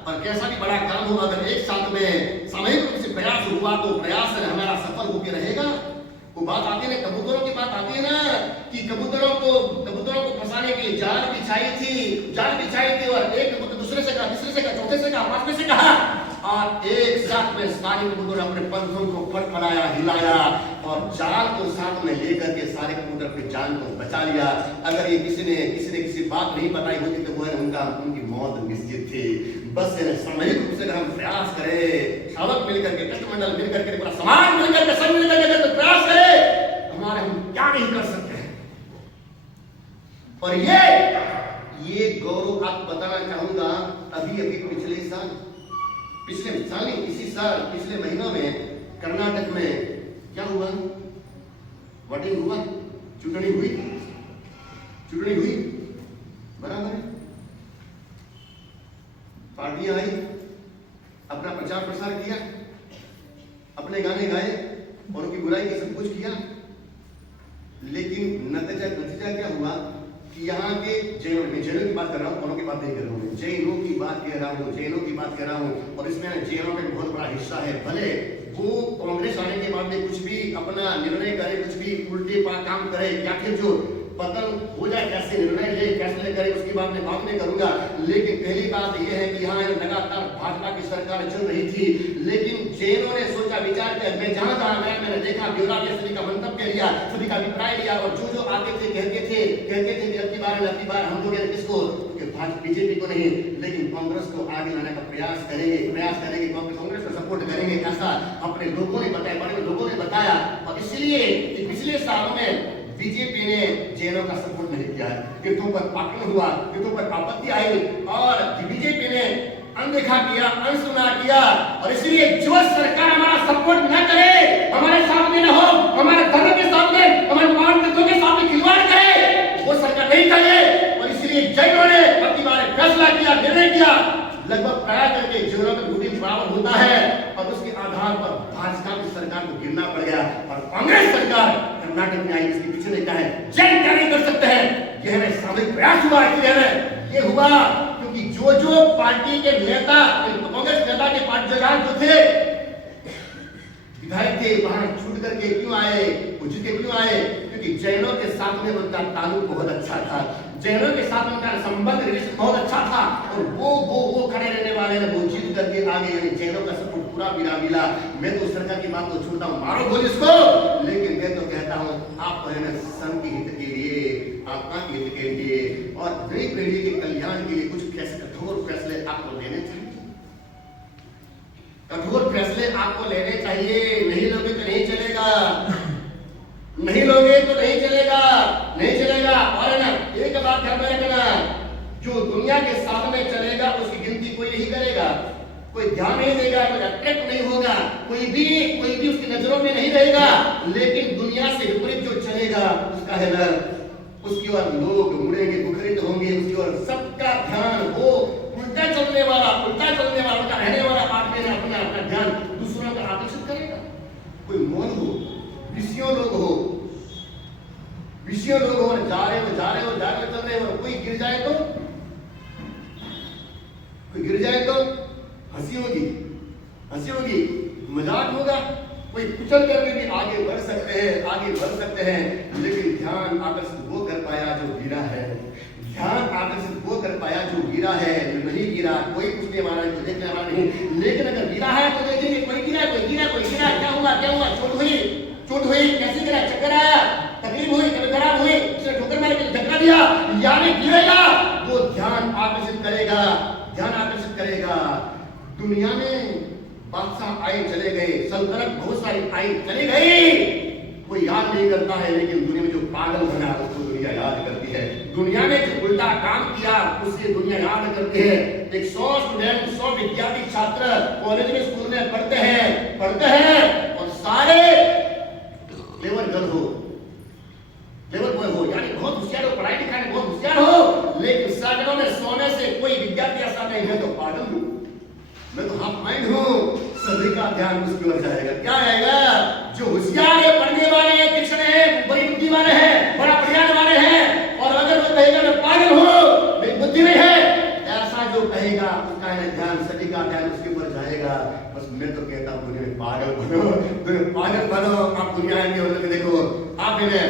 और कैसा भी बड़ा काम हो, अगर एक साथ में सामूहिक रूप से प्रयास हुआ तो प्रयास हमारा सफल होकर रहेगा। वो बात आती है ना, कबूतरों की बात आती है ना कि कबूतरों को फंसाने के लिए जाल बिछाई थी और एक कबूतर दूसरे से कहा, तीसरे से कहा, चौथे से कहा, पांचवें से कहा और एक साथ में सारे कबूतर अपने पंखों को फड़फड़ाया, हिलाया और जाल को साथ में लेकर के सारे कबूतर अपने जाल को बचा लिया। अगर ये किसी बात नहीं बताई होती तो वो उनकी मौत निश्चित थी। बस सामूहिक रूप से अगर हम प्रयास करें, शावक मिलकर के, कष्टमंडल मिलकर के, पूरा समाज मिलकर के, सब मिलकर के तो प्रयास करें, हमारे हम क्या नहीं कर सकते हैं। और ये गौरव आपको बताना चाहूंगा, अभी पिछले साल नहीं, इसी साल पिछले महीनों में कर्नाटक में क्या हुआ, वोटिंग हुआ, चुनाव हुई, बराबर है। पार्टियां आई, अपना प्रचार प्रसार किया, अपने गाने गाए और उनकी बुराई की सब कुछ किया, लेकिन नतीजा क्या हुआ कि यहाँ के जैनों की बात कर रहा हूँ, औरों की बात नहीं कर रहा हूँ, जैनों की बात कह रहा हूँ। और इसमें जैनों में बहुत बड़ा हिस्सा है। भले वो कांग्रेस आने के बाद में कुछ भी अपना निर्णय करे, कुछ भी उल्टे काम करे या फिर जो पतन हो जाए, कैसे निर्णय ले, फैसले करे, उसकी बात में बात नहीं करूंगा। लेकिन पहली बात यह है कि यहाँ लगातार भाजपा की सरकार चल रही थी, लेकिन जैनों ने सोचा विचार किया, मैं जहां मैंने देखा, ब्यौरा दिया, सभी का मंतव्य लिया, सभी का अभिप्राय लिया और जो आते थे कहते थे कि अब की बार हम लोग किसको, बीजेपी को नहीं लेकिन कांग्रेस को आगे लाने का प्रयास करेंगे, कांग्रेस को सपोर्ट करेंगे। ऐसा अपने लोगों ने बताया, बड़े लोगों ने बताया। और इसलिए पिछले सालों में बीजेपी ने जैनों का सपोर्ट नहीं किया, कि तुम पर आक्रमण हुआ, कि तुम पर आपत्ति आई और बीजेपी ने अनदेखा किया, अनसुना किया। और इसलिए जो सरकार हमारा सपोर्ट न करे, हमारे सामने न हो, हमारे धर्म के सामने, हमारे मानदंडों के सामने खिलवाड़ करे, वो सरकार नहीं करे। और इसलिए जैनों ने प्रतिबार फैसला किया, निर्णय किया, लगभग प्राय करके जैनों में वोटिंग बराबर होता है और उसके आधार पर भाजपा की सरकार को गिरना पड़ गया और कांग्रेस सरकार कर्नाटक में आई। इसके पीछे ने कहा है जैन क्या नहीं कर सकते हैं, यह है सामूहिक प्रयास हुआ। ये हुआ क्योंकि जो पार्टी के नेता, कांग्रेस नेता के पार्टी जो थे विधायक थे, वहां छूट करके क्यों आए, क्यों आए, क्योंकि जैनों के साथ में उनका ताल्लुक बहुत अच्छा था, जैनों के साथ उनका संबंध रिलेशन बहुत अच्छा था और वो खड़े रहने वाले ने वो जीत करके आगे, यानी जैनों का सपोर्ट पूरा मिला। मैं तो सरकार की बात को छोड़ता हूँ, मारो गोली इसको, लेकिन मैं तो कहता हूँ आप संघ के हित के लिए, आपका के हित के लिए और नई पीढ़ी के कल्याण के लिए कुछ कठोर फैसले आपको लेने चाहिए। कठोर फैसले आपको लेने चाहिए। नहीं लोगे तो नहीं चलेगा, नहीं लोगे तो नहीं चलेगा। और ना एक बात ध्यान में रखना, जो दुनिया के साथ में चलेगा उसकी गिनती कोई नहीं करेगा, कोई ध्यान नहीं देगा, कोई अट्रैक्ट नहीं होगा, कोई भी उसकी नजरों में नहीं रहेगा। लेकिन दुनिया से विपरीत जो चलेगा उसका है ना, उसकी ओर लोग मुड़ेंगे, मुखरित होंगे, उसकी ओर सबका ध्यान, वो उल्टा चलने वाला उल्टा रहने वाला आदमी ने अपना ध्यान दूसरों का आकर्षित करेगा। कोई मौन हो, विषयों लोग हो, जा रहे हो चल रहे हो, कोई गिर जाए तो हंसी होगी, मजाक होगा, कोई कुचल करके भी आगे बढ़ सकते हैं। लेकिन ध्यान आकर्षित वो कर पाया जो गिरा है, जो नहीं गिरा, कोई पूछने वाला नहीं, देखने वाला नहीं। लेकिन अगर गिरा है तो देखेंगे, कोई गिरा, क्या हुआ, चोट हुई, कैसे गिरा, चक्कर आया, तकलीफ हुई, तबीयत खराब हुई, उसे ठोकर मार के धक्का दिया, यानी गिरेगा, वो ध्यान आकर्षित करेगा। दुनिया में बादशाह आए चले गए, सल्तनत बहुत सारी आई चली गई, कोई याद नहीं करता है। लेकिन दुनिया में जो पागल बना उसको दुनिया याद करती है। दुनिया में जो उल्टा काम किया उससे दुनिया याद करती है। एक 100 स्टूडेंट, 100 विद्यार्थी छात्र कॉलेज में, स्कूल में पढ़ते हैं और सारे लेबर गर्ल हो, लेबर बॉय हो, यानी बहुत होशियार हो, पढ़ाई लिखाई में बहुत होशियार हो, लेकिन सैकड़ों में सोने से कोई विद्यार्थी ऐसा नहीं है तो पागल हूं, मैं तो हाफ माइंड हूं। सभी का ध्यान उसकी ओर जाएगा। क्या आएगा? जो होशियार है, पढ़ने वाले हैं, तीक्ष्ण है, बड़ी बुद्धि वाले हैं, बड़ा प्रयास वाले हैं, और अगर वो कहेगा मैं पागल हूं, मेरी बुद्धि नहीं है, ऐसा जो कहेगा उसका आपका है ध्यान, सभी का ध्यान उसके ऊपर जाएगा। बस मैं तो कहता हूँ दुनिया में पागल बनो, पागल बनो। आप दुनिया में होने के देखो, आप इन्हें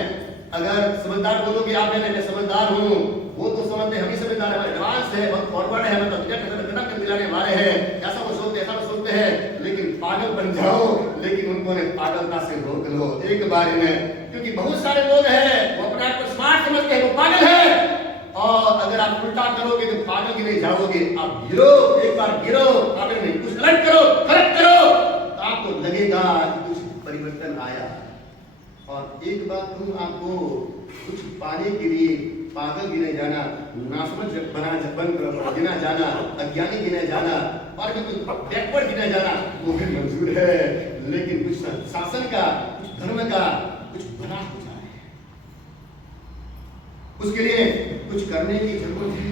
अगर समझदार बोलो कि आप मैं समझदार हूँ, वो तो समझते हम ही समझदार है, एडवांस है, बहुत फॉरवर्ड है, मतलब गणना कर दिलाने वाले हैं, ऐसा वो सोचते ऐसा वो सोचते हैं। लेकिन पागल बन जाओ, लेकिन उनको ने पागलता से रोक लो एक बार इन्हें, क्योंकि बहुत सारे लोग हैं वो अपने आप को स्मार्ट समझते हैं, वो पागल है। और अगर आप उल्टा करोगे तो पागल की नहीं जाओगे, आप गिरो, एक बार गिरो, आप इन्हें कुछ गलत करो, गलत करो, तो आपको लगेगा कि कुछ परिवर्तन आया। और एक बात कहूं आपको, कुछ पाने के लिए पागल गिने जाना, नासमझ गिना जाना, अज्ञानी गिने जाना और बैकवर्ड गिना जाना वो भी मंजूर है, लेकिन कुछ शासन का, कुछ धर्म का कुछ बना हो जाए, उसके लिए कुछ करने की जरूरत है।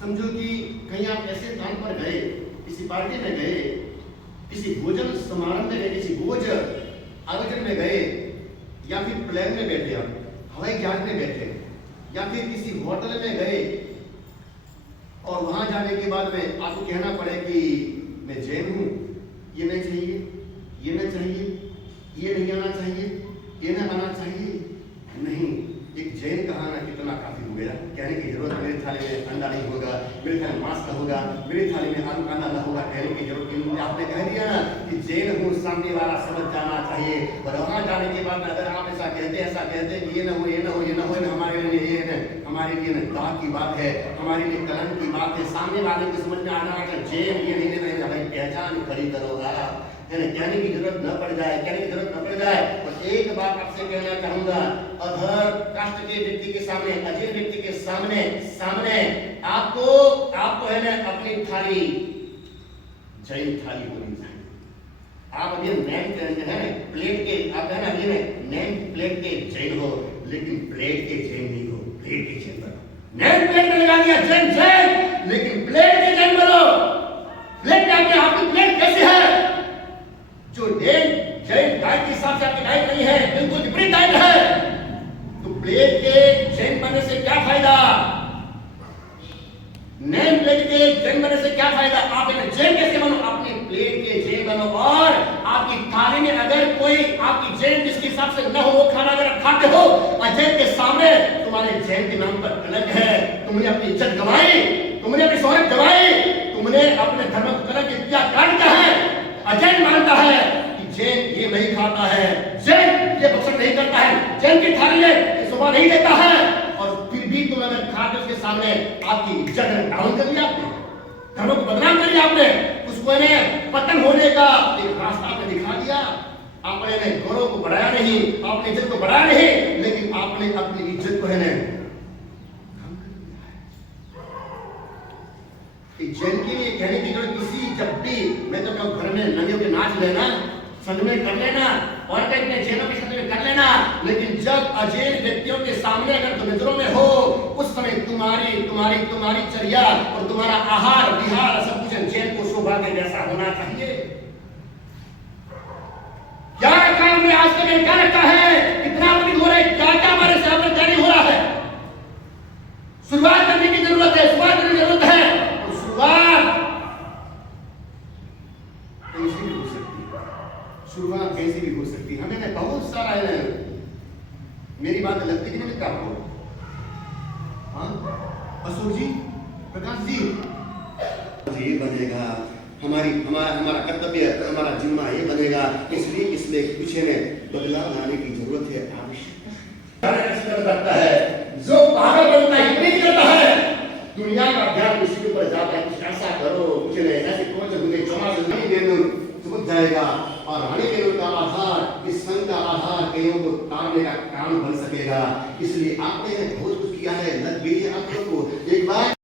समझो कि कहीं आप ऐसे स्थान पर गए, किसी पार्टी में गए, किसी भोजन समारोह में गए, किसी भोज आयोजन में गए, या फिर प्लेन में बैठे, आप हवाई जहाज में बैठे, या फिर किसी होटल में गए और वहां जाने के बाद में आपको कहना पड़े कि मैं जैन हूं, ये नहीं चाहिए, ये नहीं चाहिए, ये नहीं आना चाहिए, ये नहीं आना चाहिए। नहीं, एक जैन कहना कितना काफी हो गया। कहने की जरूरत मेरी थाली में अंडा नहीं होगा, मेरी थाली में मांस का होगा, मेरी थाली में आलू का ना होगा, कहने की जरूरत नहीं। आपने कह दिया ना कि जैन हूँ, सामने वाला समझ जाना चाहिए। और वहां जाने के बाद अगर आप ऐसा कहते कि ये ना हो, ये ना हो, ये ना हो, हमारे लिए ये है, हमारे लिए दाग की बात है, हमारे लिए कलंक की बात है, सामने वाले को समझ में आना चाहिए जैन ये नहीं नहीं हमारी पहचान खड़ी करोगा, कहने की जरूरत न पड़ जाए, कहने की जरूरत न पड़ जाए। और एक बात आपसे कहना चाहूंगा, अधर कास्ट के व्यक्ति के सामने, अजय व्यक्ति के सामने आपको है ना अपनी थाली जैन थाली होनी चाहिए। आप अभी नेम प्लेट के, आप है ना अभी नेम प्लेट के जैन हो, लेकिन प्लेट के जैन नहीं हो, प्लेट के जैन बनो। नेम प्लेट में लगा दिया जैन, लेकिन प्लेट के जैन बनो। प्लेट क्या क्या आपकी प्लेट कैसे है? जो जैन डाइट के हिसाब से आपकी डाइट नहीं है, बिल्कुल विपरीत डाइट है, तो प्लेट के जैन बनने से क्या फायदा? नेम प्लेट के जैन बनने से क्या फायदा? आप जैन कैसे बनो? अपने प्लेट के जैन बनो। और आपकी थाली में अगर कोई आपकी जैन जिसके हिसाब से न हो वो खाना अगर आप खाते हो, अजय के सामने तुम्हारे जैन के नाम पर अलग है, तुमने अपनी इज्जत गंवाई, तुमने अपनी शोहरत गंवाई, तुमने अपने धर्म को कलंक किया। कारण क्या है? अजय मानता है कि जैन ये नहीं खाता है, जैन ये भक्षण नहीं करता है, जैन की थाली में शोभा नहीं देता है, और फिर भी तुम अगर खाते उसके सामने आपकी इज्जत डाउन कर लिया आपने, धर्म को बदनाम कर लिया आपने, उसको ने पतन होने का एक रास्ता आपने दिखा दिया। आपने ने गौरव को बढ़ाया नहीं, आपने इज्जत को बढ़ाया नहीं, लेकिन आपने अपनी इज्जत को है जैन के लिए कहने की जरूरत किसी, जब भी मैं तो कहूँ घर में नदियों के नाच लेना, संग में कर लेना, और कहीं जैनों के संग में कर लेना, लेकिन जब अजैन व्यक्तियों के सामने अगर तुम नजरों में हो, उस समय तुम्हारी चर्या और तुम्हारा आहार विहार सब कुछ जैन को शोभा के जैसा होना चाहिए। क्या काम में आज तक क्या रखा है? कितना बड़ी हो रहा है, क्या क्या हमारे सामने जारी हो रहा है? शुरुआत करने की जरूरत है, शुरुआत करने की जरूरत है। शुरुआत कैसी भी हो सकती है। हमें ना बहुत सारा है, मेरी बात लगती कि नहीं लगता आपको? हाँ अशोक जी, प्रकाश जी, ये बनेगा हमारा कर्तव्य, हमारा जिम्मा ये बनेगा। इसलिए कुछ में बदलाव लाने की जरूरत है, आवश्यकता है। जो पागल बनता है नहीं करता है, दुनिया का ध्यान उसी के ऊपर जाता है। कुछ ऐसा करो, कुछ ऐसे कोच मुझे चौमा से नहीं देना समझ जाएगा। और हनी देने का आधार, इस संघ का आधार कईयों को तारने का काम बन सकेगा। इसलिए आपने बहुत कुछ किया है, लग गई है आप लोगों को। एक बार